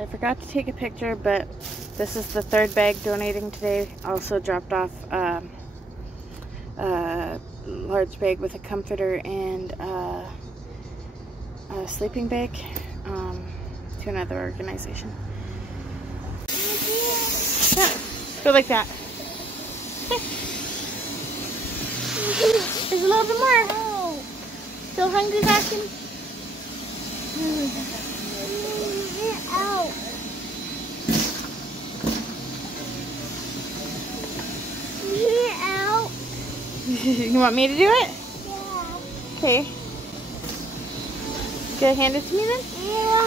I forgot to take a picture, but this is the third bag donating today. Also dropped off a large bag with a comforter and a sleeping bag to another organization. Yeah, go like that. There's a little bit more. Still hungry, Baskin? Ow. Ow. You want me to do it? Yeah. Okay. Gonna hand it to me then? Yeah.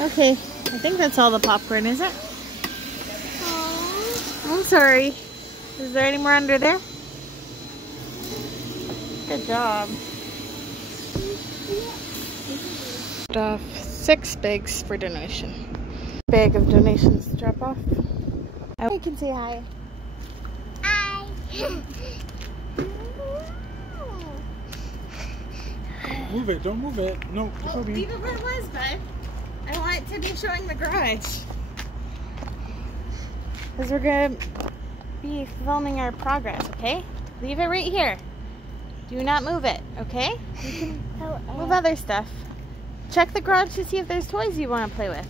Okay, I think that's all the popcorn, is it? I'm sorry. Is there any more under there? Good job. Off 6 bags for donation. Bag of donations to drop off. You can say hi. Hi. Move it, don't move it. No, Oh, leave it where it was, bud. I want it to be showing the garage. Because we're going to be filming our progress, okay? Leave it right here. Do not move it, okay? You can move other stuff. Check the garage to see if there's toys you want to play with.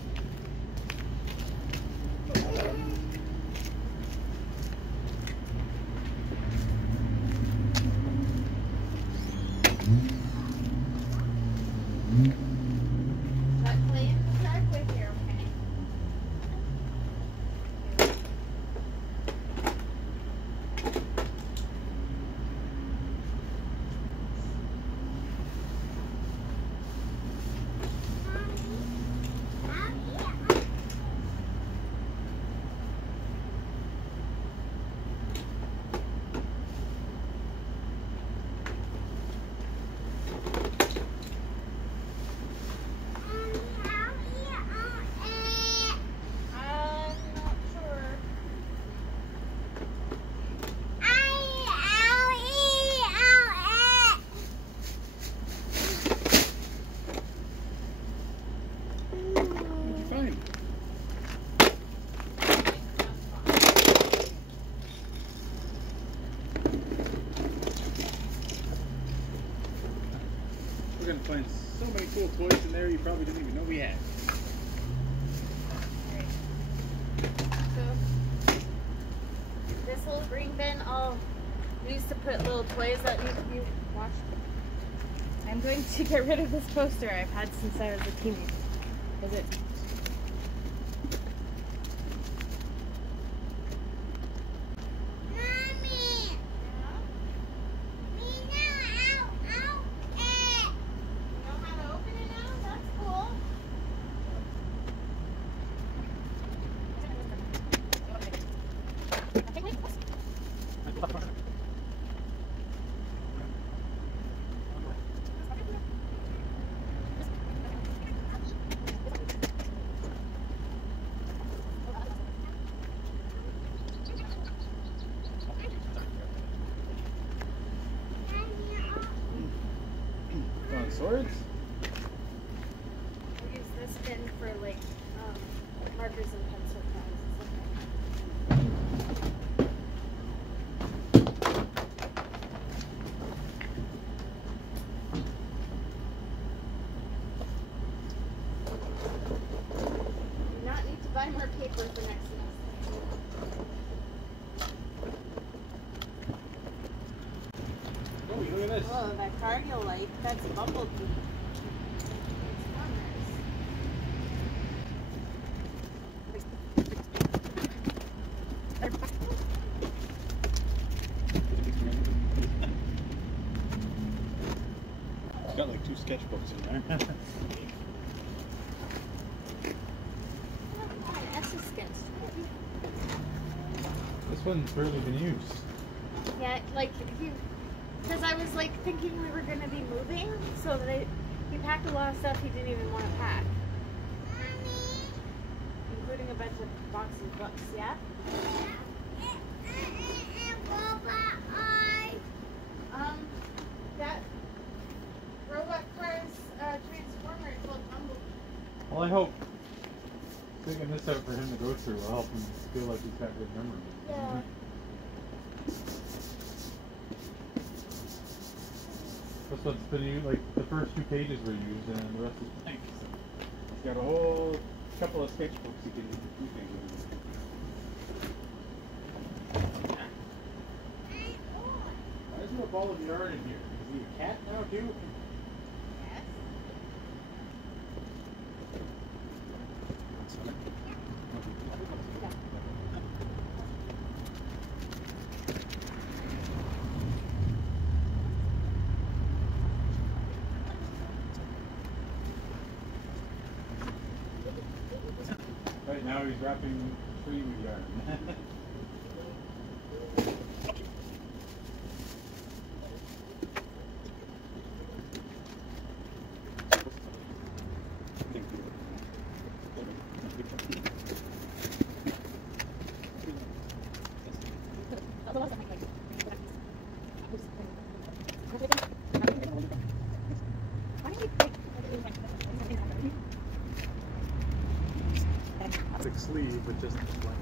We're gonna find so many cool toys in there you probably didn't even know we had. So, this little green bin I'll use to put little toys that need to be washed. I'm going to get rid of this poster I've had since I was a teenager. Is it? Swords? I'll use this bin for like markers and pencil Do not need to buy more paper for next semester. Oh, look at this. Oh, that cardio light, that's Bumblebee. It's got like 2 sketchbooks in there. That's a sketch. This one's barely been used. Yeah, like because I was like thinking we were going to be moving, so that he packed a lot of stuff he didn't even want to pack, including a bunch of boxes of books, yeah? That robot car's transformer is called Bumblebee. Well, I hope taking this out for him to go through will help him feel like he's got good memory. Yeah. This one's been like the first 2 pages were used and the rest is blank. So he's got a whole couple of sketchbooks he can do things with. Why is there a ball of yarn in here? Is he a cat now too? Yes. Right now he's wrapping tree with yarn. Sleeve, but just blank.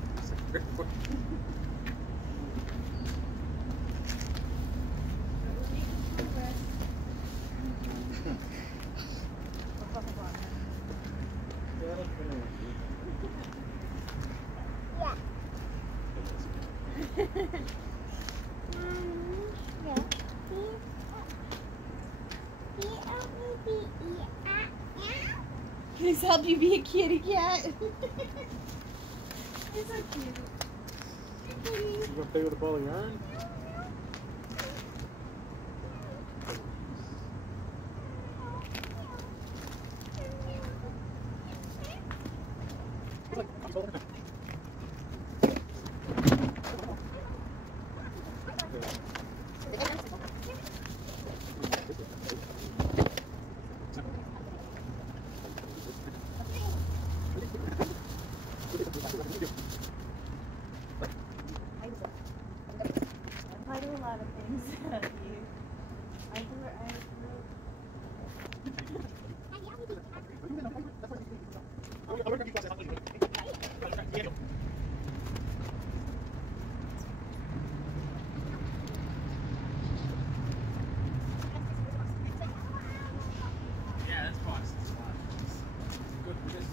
Please help you be a kitty cat. You're so cute. You want to play with a ball of yarn? I do a lot of things. Yeah, that's box. That's fine. Good for this.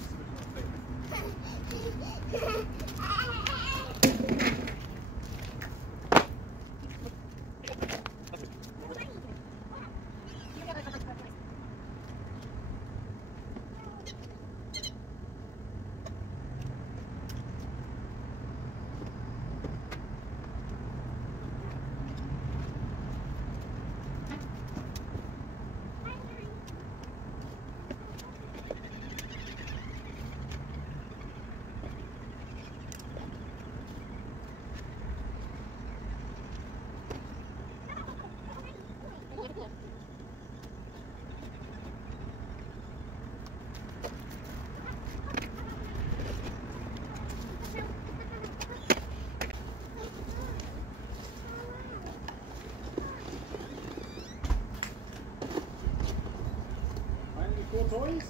Cool toys?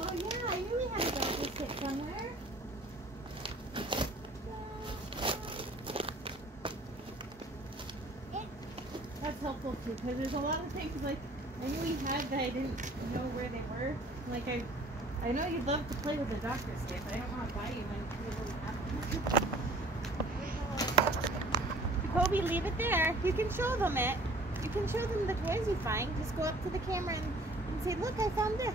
Oh yeah, I knew we had a dog stick somewhere. That's helpful too, because there's a lot of things like I knew we had that I didn't know where they were. Like I know you'd love to play with the doctor stick, but I don't want to buy you when you already have them. Kobe, leave it there. You can show them it. You can show them the toys you find. Just go up to the camera and say, look, I found this.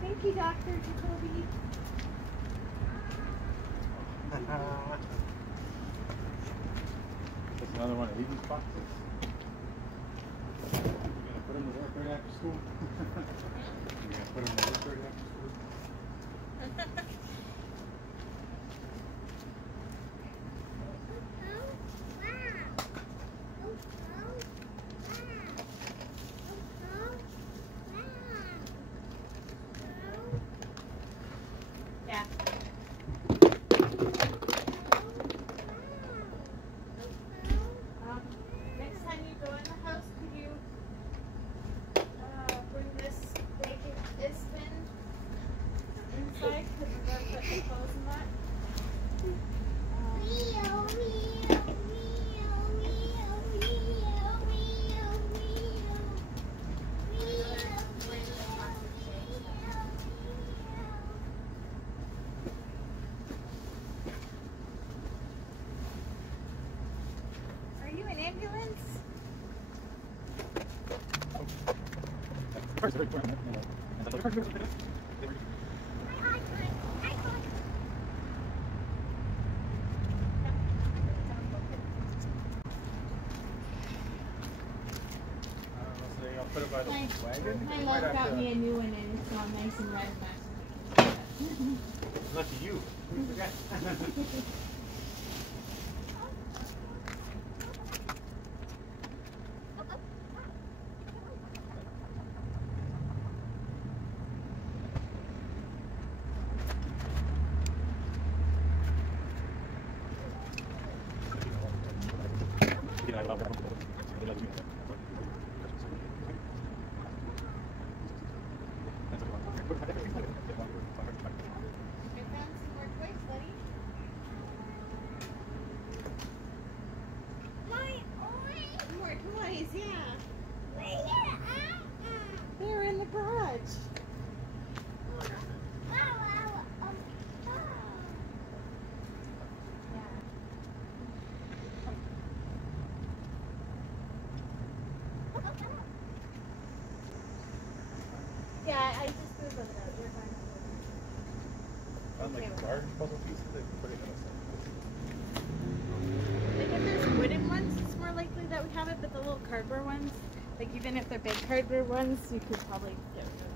Thank you, Dr. Jacoby. That's another one of these boxes. You're gonna put them to work right after school? You're gonna put them to work right after school? Yeah. Next time you go in the house, could you bring this bacon bin inside? Because we're going to put the clothes in that. Are you an ambulance? Put it by the wagon. My love got me a new one and it's all nice and red back. Lucky you. We forgot. I found some more toys, buddy. More toys, yeah. They're in the garage. Yeah, I just moved them out. You're fine. Found like large puzzle pieces that put it in Like if there's wooden ones, it's more likely that we have it, but the little cardboard ones, like even if they're big cardboard ones, you could probably get rid of.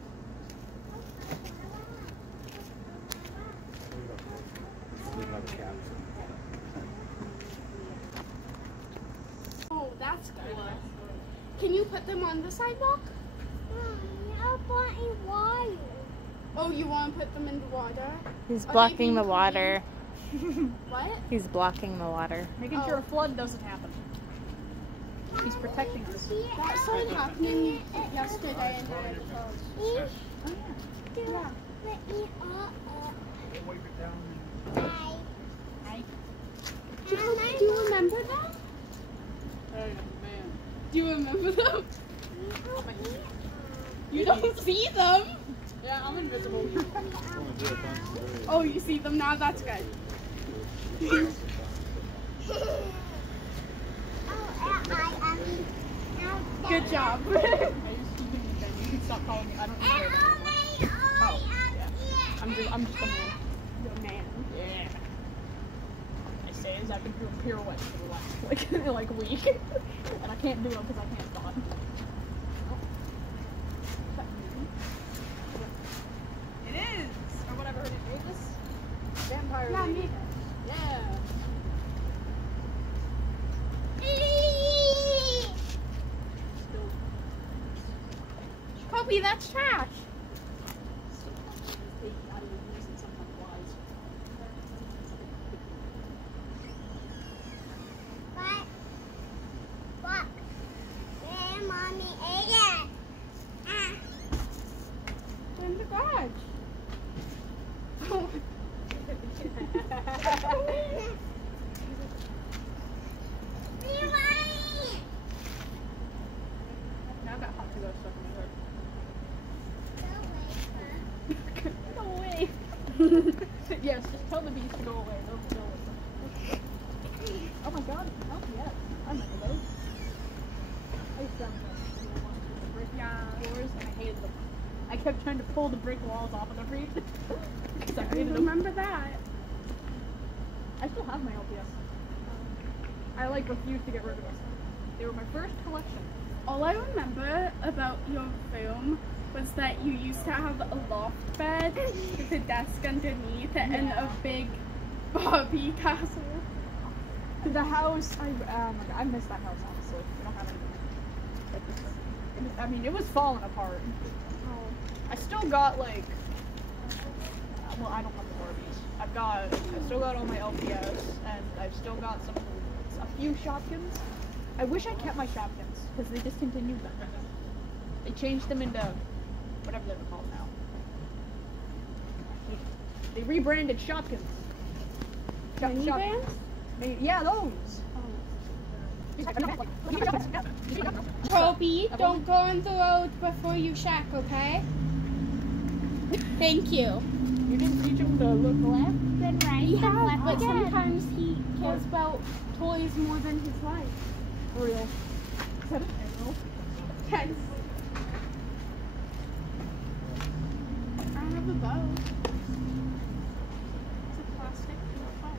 Oh, that's cool. Can you put them on the sidewalk? Oh, you want to put them in the water? He's Are they blocking being the water. What? He's blocking the water. Making sure a flood doesn't happen. He's protecting us. That started happening yesterday in Niagara Falls. Yeah. Wipe it down. Do you remember them? Oh man. Do you remember them? You don't see them? Yeah, I'm invisible. Oh, you see them now? That's good. Good job. I used to think that you can stop calling me. I don't know. Oh, yeah. I'm just a man. You're a man. Yeah. I say is I've been doing pirouettes for the last like week, and I can't do them because I can't stop. It is, or whatever it is. This vampire. Yeah, lady. me. Yeah. Still. Kobe, that's trash. In the garage. Oh. Now I've got hot Cheetos stuck in my heart. Go away. Yes, just tell the bees to go away. They'll listen. Oh my god. Oh yes. I remember those. I used to have them. Brick floors and I hated them. I kept trying to pull the brick walls off of the feet. Because I I hated them. remember that. I still have my LPS. I like refuse to get rid of them. They were my first collection. All I remember about your room was that you used to have a loft bed with a desk underneath it and a big Barbie castle. The house, I miss that house, honestly. We don't have any. It was falling apart. I still got like, well, I don't have the Barbies. I still got all my LPS, and I've still got a few Shopkins. I wish I kept my Shopkins, because they discontinued them. They changed them into whatever they're called now. They rebranded Shopkins. Minibands? Yeah, those. Toby, don't go on the road before you shack, okay? Thank you. You didn't teach him to look left, then right, Yeah, left but again. sometimes he cares about toys more than his life. For real. Is that an arrow? Yes. I have a bow. It's a plastic fun.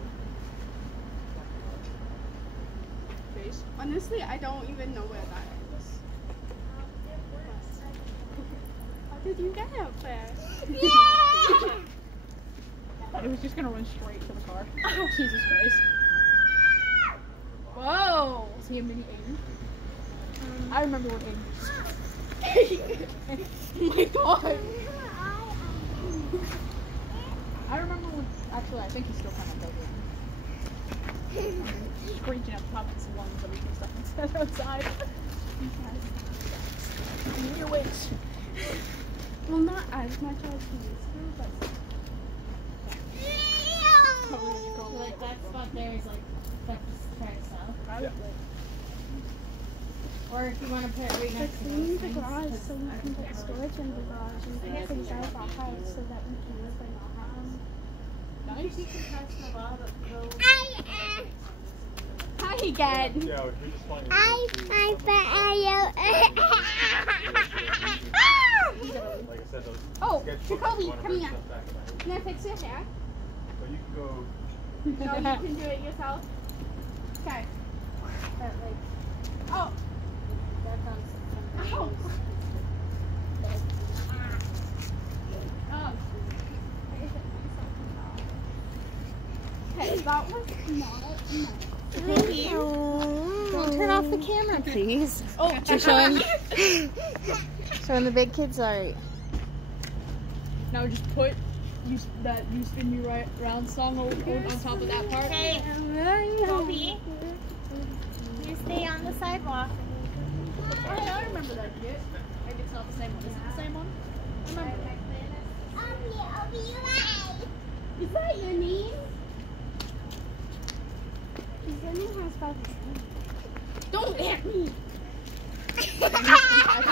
Face. Honestly, I don't even know where that is. How did you get up there? It was just gonna run straight to the car. Jesus Christ. Whoa! Is he a mini Aiden? I remember what Aiden was. Oh my god! I remember when, actually, I think he still kind of does it. Screeching at the top of his lungs every time something said outside. I knew it. Well, not as much as he used to, but... Like that spot there is like stuff to try stuff. Or if you want to put it right next to Clean those the things, garage 'cause so we can put storage in the garage and get things out of our house so that we can live in our house. Nice. You can press the ball, but go. Hi again. Yeah, if you're just playing like I said, those Oh, sketchbooks, Jacoby, you wanna come bring here. stuff back behind. Can I fix your hair? But you can go. No, you can do it yourself. Okay. But like, Oh. that's on something. Ow. Oh. Okay, that was not nice. Thank you. Don't turn off the camera, please. Oh, You're showing the big kids. Alright. Now just put that "You Spin Me Right Round" song on top of that part. Hey, Kobe, you stay on the sidewalk. Hey, I remember that kid. Maybe it's not the same one. Is it the same one? I remember that. Is that your name? Your name has about the same. Don't hit me! I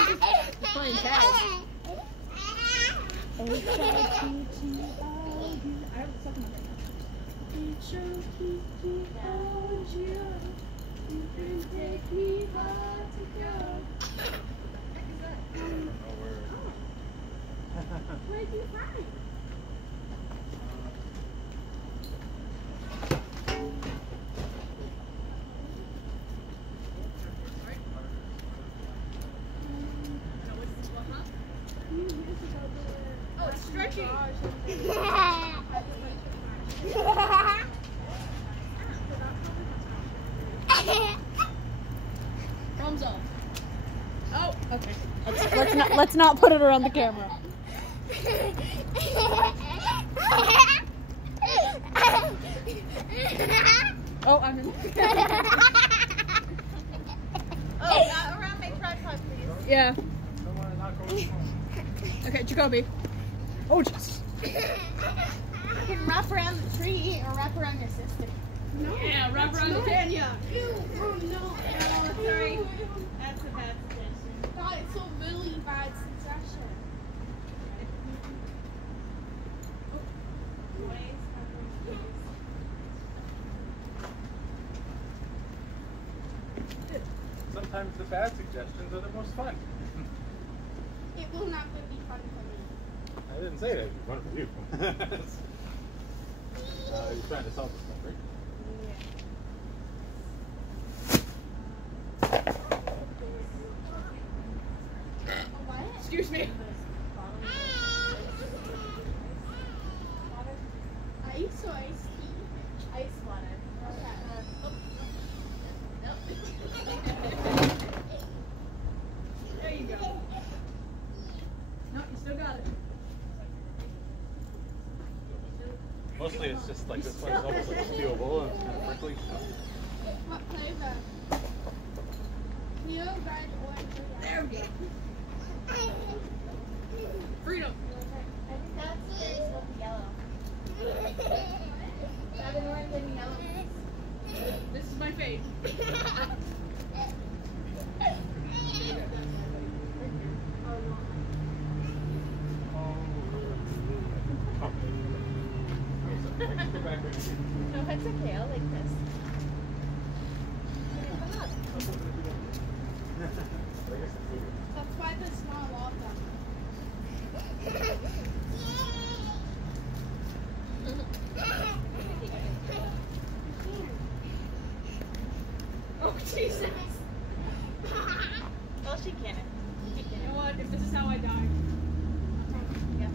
think it's playing tag. I have a second one. Where'd you find? Oh, it's stretching. Thumbs up. Oh, okay. Let's not put it around the camera. Oh, I'm in. Oh, not around my tripod, please. Yeah. Don't want to knock over the phone. Okay, Jacoby. Oh, jeez. You can wrap around the tree or wrap around your sister. No. Yeah, wrap around the Tanya. Oh no. Oh, sorry. That's a bad suggestion. God, it's a really bad suggestion. Sometimes the bad suggestions are the most fun. It will not be fun for me. I didn't say that. It'd be fun for you. You're trying to solve this stuff, right? Usually it's just like this one is almost like steelable and it's kind of prickly. So. What flavor? Teal, red, orange, or There we go. Freedom. I think that's supposed to be yellow. Red and orange and yellow. This is my fate. No, it's okay. I like this. That's why there's not a lot of them. Oh, Jesus. Well, she can. You know what? If this is how I die. Yeah.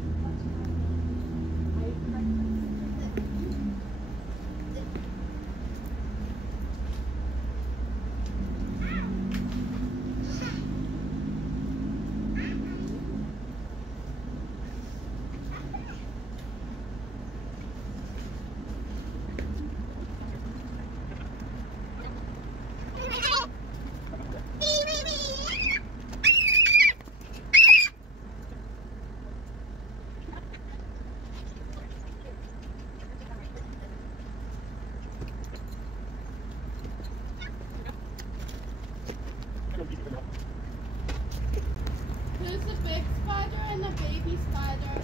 There's a big spider and a baby spider.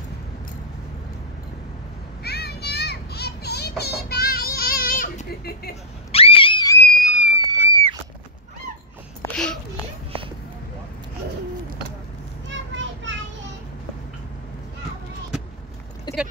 Oh no, a baby spider! It's good.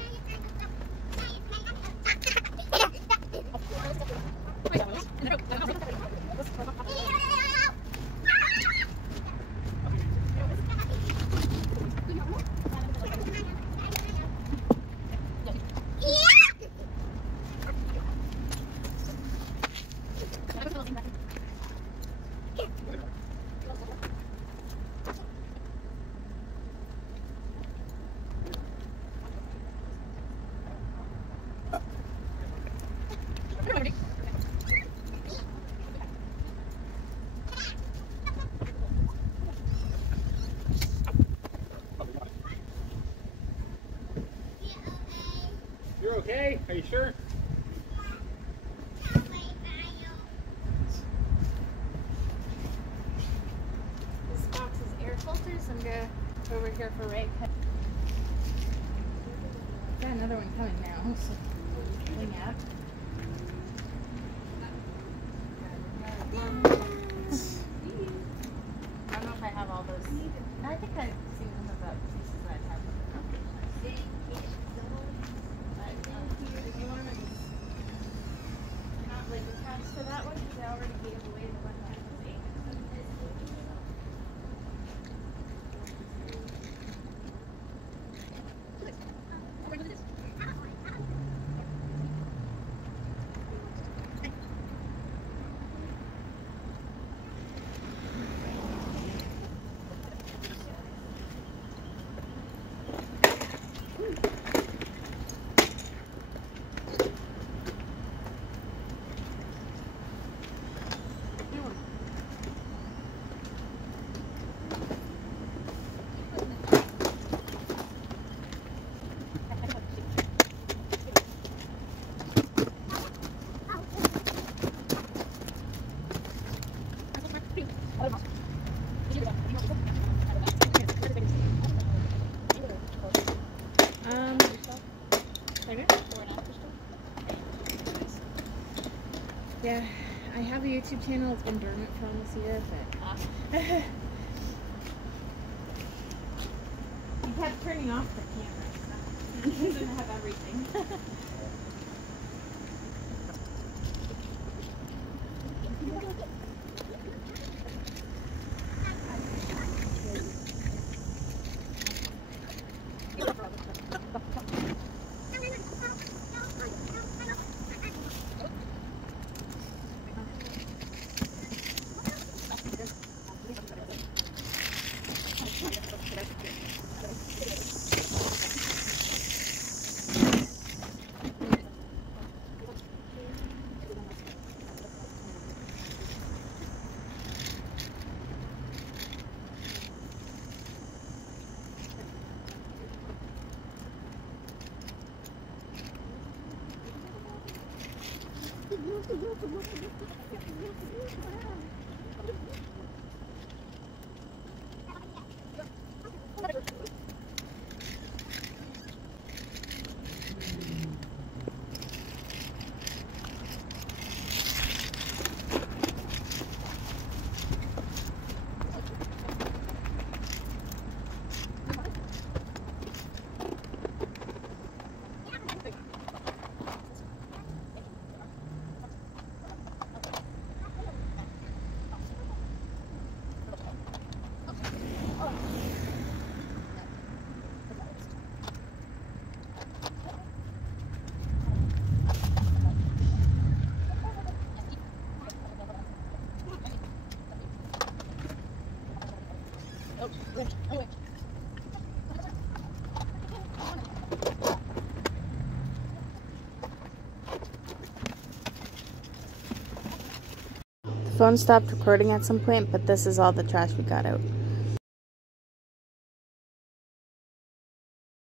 You're okay? Are you sure? This box is air filters. I'm gonna go over here for Ray. Got another one coming now. So wing out. I don't know if I have all those. I think I've seen some of the pieces that I have. Not like attached to that one because I already gave away the one that was 8. Yeah, I have a YouTube channel. It's been dormant for almost a year, but you kept turning off the camera. It doesn't have everything. The phone stopped recording at some point, but this is all the trash we got out.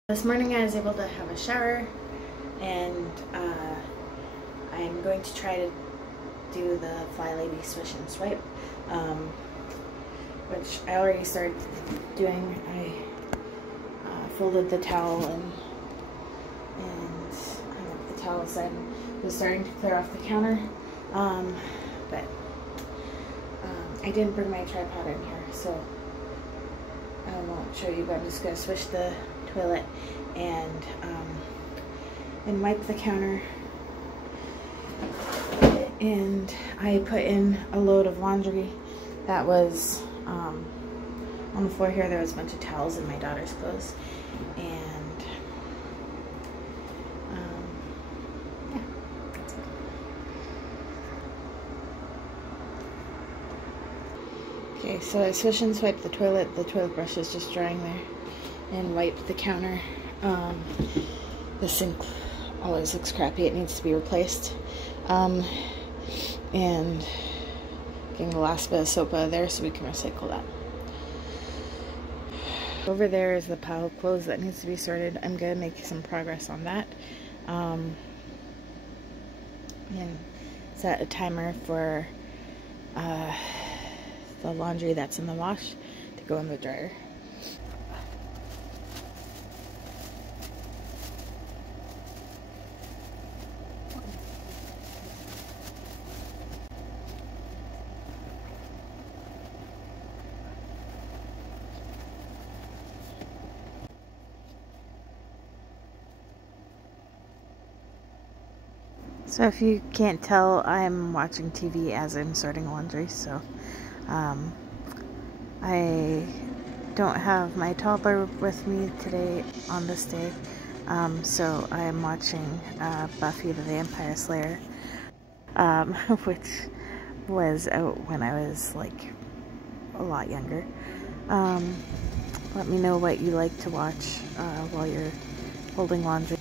This morning I was able to have a shower, and I'm going to try to do the Fly Lady swish and swipe, which I already started doing. I folded the towel and hung up the towels and was starting to clear off the counter, but I didn't bring my tripod in here, so I won't show you, but I'm just going to swish the toilet and wipe the counter. And I put in a load of laundry that was on the floor here. There was a bunch of towels and my daughter's clothes, and yeah, that's it. Okay, so I swish and swipe the toilet brush is just drying there, and wipe the counter. The sink always looks crappy, it needs to be replaced. And getting the last bit of soap out of there so we can recycle that. Over there is the pile of clothes that needs to be sorted. I'm going to make some progress on that. And set a timer for the laundry that's in the wash to go in the dryer. So if you can't tell, I'm watching TV as I'm sorting laundry, so I don't have my toddler with me today on this day, so I am watching Buffy the Vampire Slayer, which was out when I was like a lot younger. Let me know what you like to watch while you're folding laundry.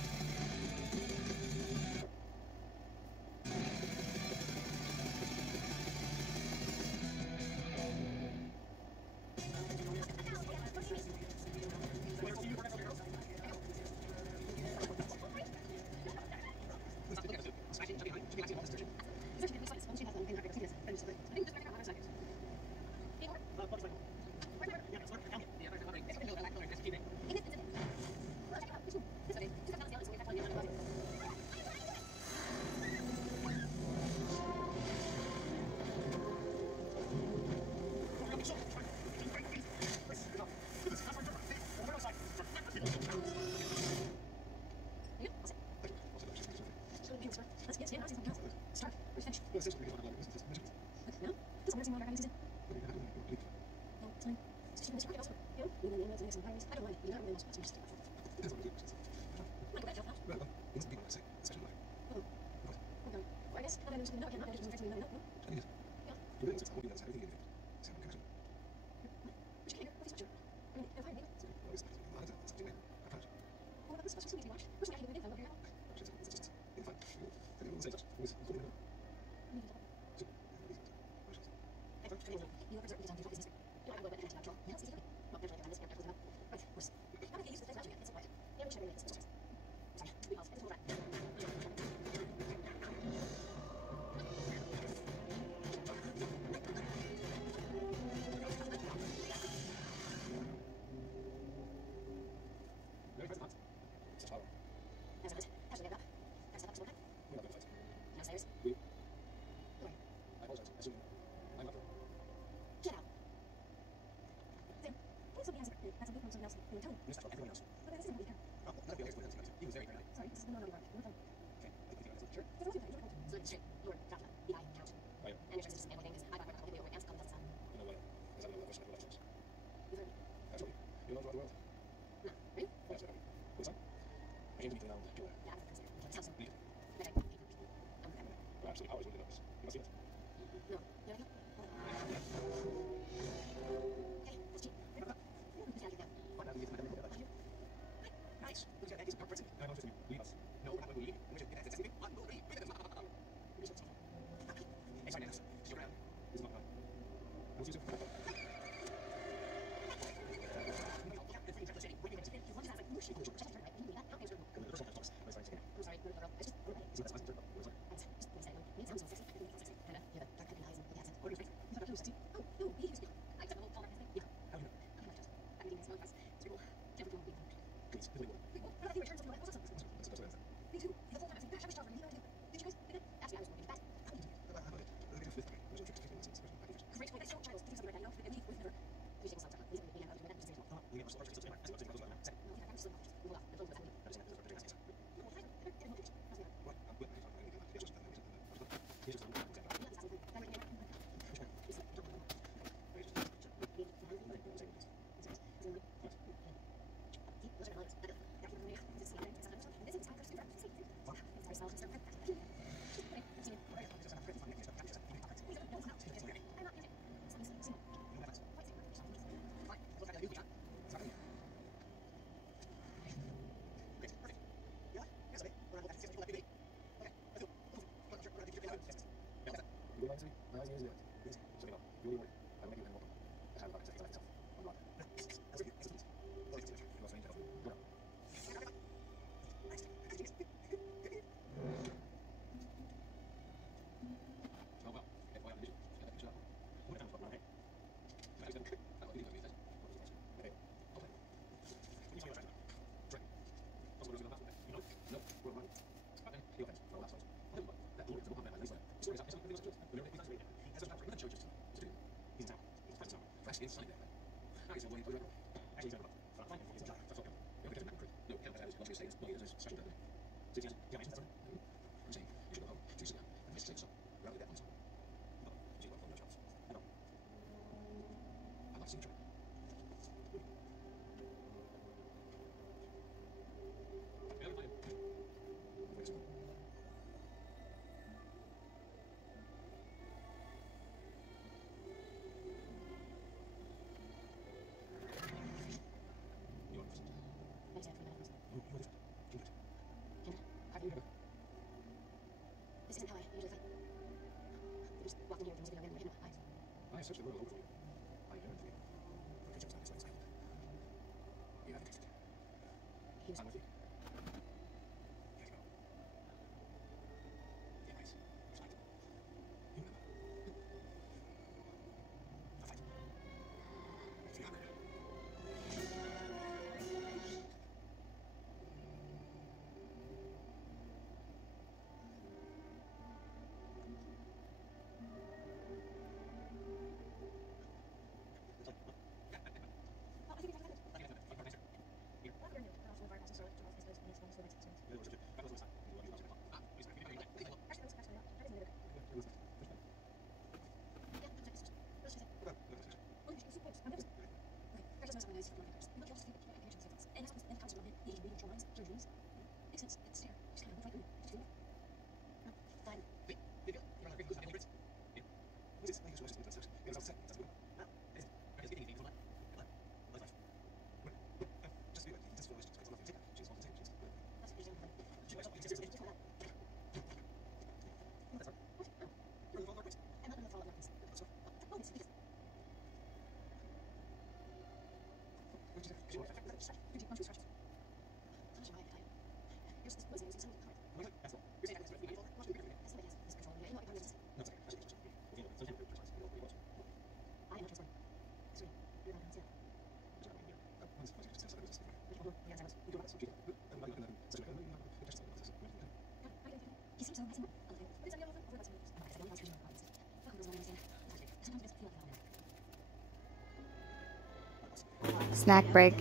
Snack break.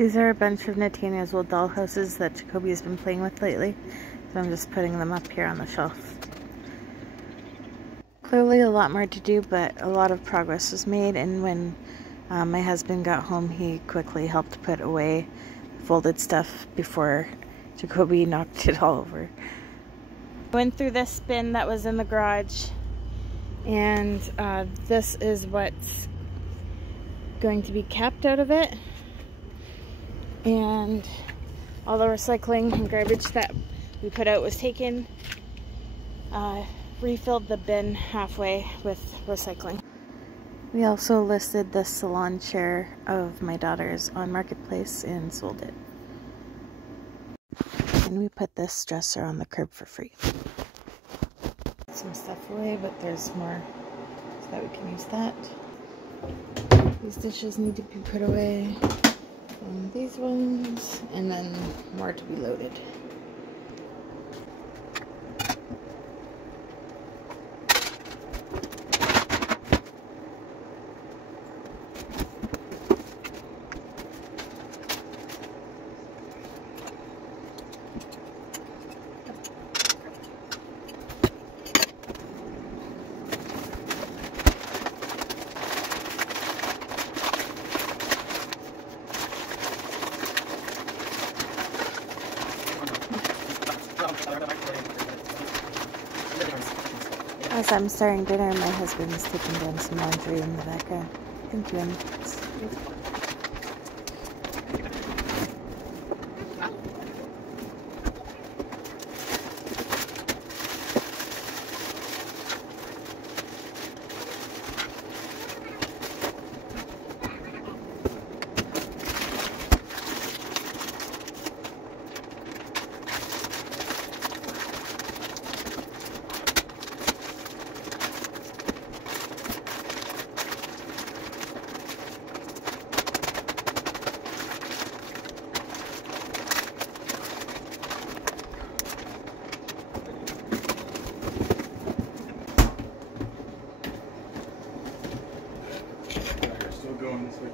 These are a bunch of Natania's old dollhouses that Jacoby has been playing with lately. So I'm just putting them up here on the shelf. Clearly a lot more to do, but a lot of progress was made, and when my husband got home, he quickly helped put away folded stuff before Jacoby knocked it all over. Went through this bin that was in the garage, and this is what's going to be kept out of it. And all the recycling and garbage that we put out was taken. Refilled the bin halfway with recycling. We also listed the salon chair of my daughter's on Marketplace and sold it. And we put this dresser on the curb for free. Some stuff away, but there's more so that we can use that. These dishes need to be put away. And these ones, and then more to be loaded. As I'm starting dinner, my husband is taking down some laundry in the background. Thank you, Annie. Going this way,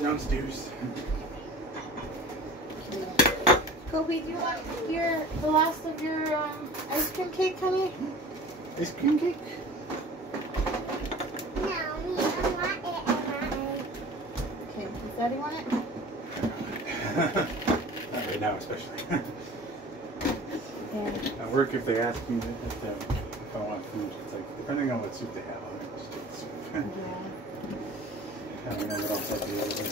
downstairs. Kobe, do you want the last of your ice cream cake, honey? Ice cream cake? No, I want it. Okay, does Daddy want it? Not right now, especially. Okay. At work, if they ask me if I want food, it's like, depending on what soup they have, I'll just take the soup. Yeah. I don't know what else I'll do other than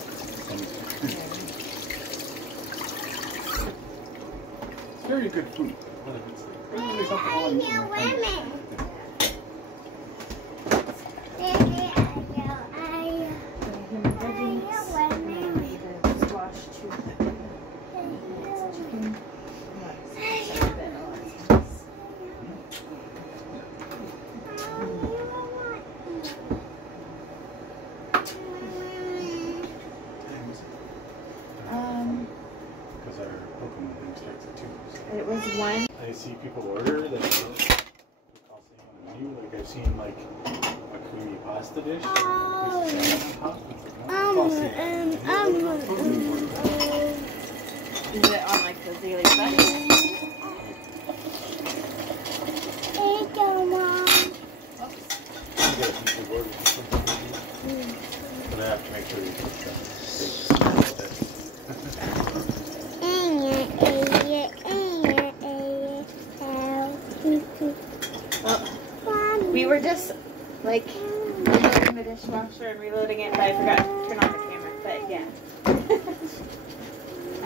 It's very good food. Whether it's like, something I want to eat in my family. It was one. I see people order that cost on the menu. Like I've seen like a creamy pasta dish. Is it on like the daily budget? But I have to make sure you put We were just like reloading the dishwasher and reloading it, but I forgot to turn on the camera. But yeah,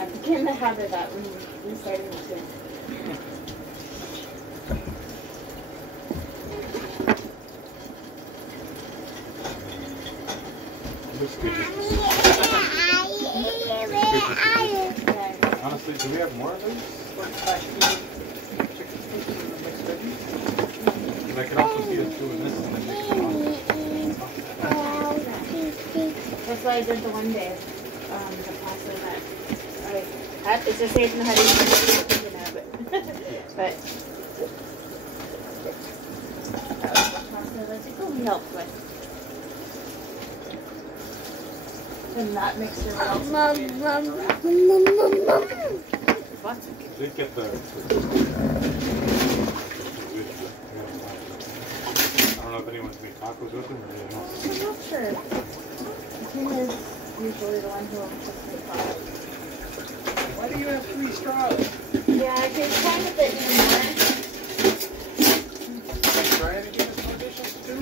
I became the habit of that when we started the gym. Honestly, do we have more of those? I could also see us doing this and then mix them on. That's why I did the one day, the pasta that I had. It's just so you know how to use it, you know, but that was the pasta that Jacoby helped with. And that mixture would also Did get the. I don't know if anyone's made tacos with them or anything else. I'm not sure. Tim is usually the one who will just make tacos. Why do you have 3 straws? Yeah, I can try to fit in there. Try it again, more dishes too?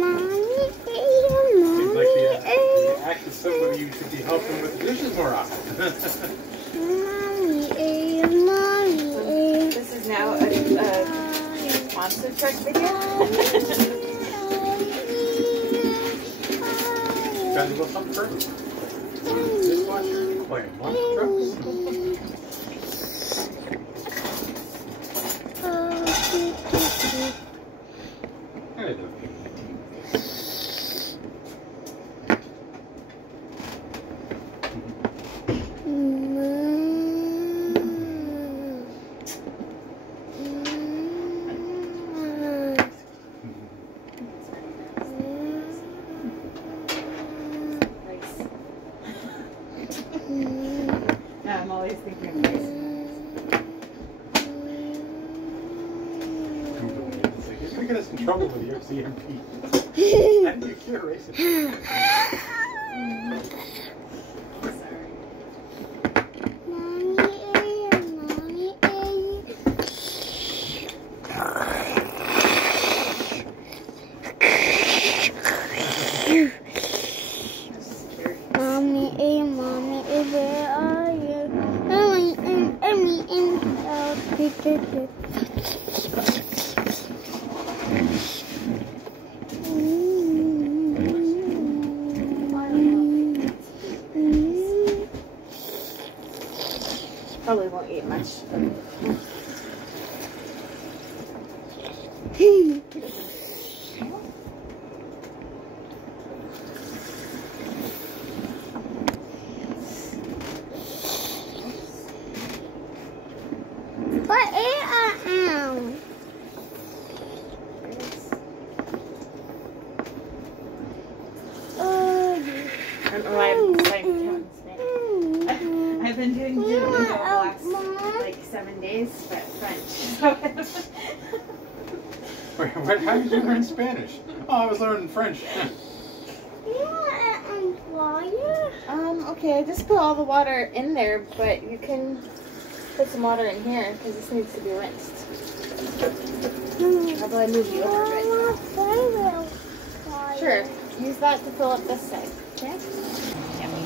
Mommy, Seems like the act of somebody you should be helping with the dishes more often. Mommy. This is now a monster truck video. Got to go something first. Dishwasher, playing monster trucks. I don't know. Yeah, I'm always thinking of this. You're going to get us in trouble with your CMP. How do you cure racism? Mommy, where are you? Probably won't eat much. What is I don't know why I'm deciding to count in Spanish. I've been doing Duolingo the last like 7 days, but French. Wait, how did you learn Spanish? Oh, I was learning French. Okay, I just put all the water in there, but you can put some water in here because this needs to be rinsed. How about I move you over a bit? Sure. Use that to fill up this side. Okay? Yummy.